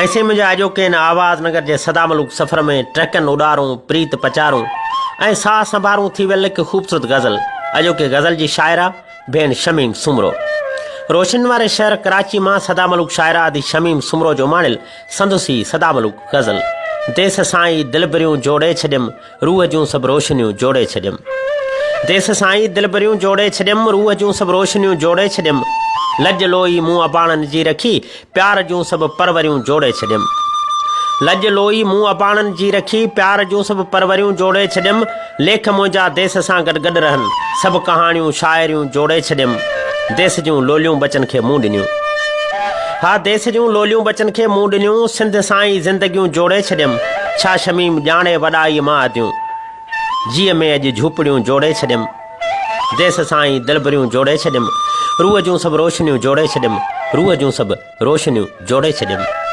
ऐसे मुंहिंजा अॼोके न आवाज़ नगर जे सदामलूक सफ़र में ट्रकनि उॾारूं प्रीत पचारूं ऐं साह संभारूं थी वियल हिकु ख़ूबसूरत गज़ल। अॼोके गज़ल जी शाइरा भेण शमीम सुमरो। रोशन वारे शहर कराची मां सदामलूक शाइरा आदि शमीम सुमरो जो माणिल संदुसी सदामलूक गज़ल। देस साईं दिल भरियूं जोड़े छॾियमि रूह जूं सभु रोशनियूं जोड़े छॾियमि। देस साईं दिल भरियूं जोड़े छॾियमि रूह जूं सभु रोशनियूं जोड़े छॾियमि। लज लोई मूं अबाणनि जी रखी प्यार जूं सभु परवरियूं जोड़े छॾियमि। लज लोई मूं अबाणनि जी रखी प्यार जूं सभु परवरियूं जोड़े छॾियमि। लेख मुंहिंजा देस सां गॾु गॾु रहनि सभु कहाणियूं शाइरियूं जोड़े छॾियमि। देस जूं लोलियूं बचनि खे मूं ॾिनियूं। हा देस जूं लोलियूं बचनि खे मूं ॾिनियूं। सिंध साईं ज़िंदगियूं जोड़े छॾियमि। छा शमीम ॼाणे वॾाई मां अदियूं जीअ में अॼु झूपड़ियूं जोड़े छॾियमि। देस साईं दिल भरियूं जोड़े छॾियमि रूह जूं सभु रोशनियूं जोड़े छॾियमि। रूह जूं सभु रोशनियूं जोड़े छॾियमि।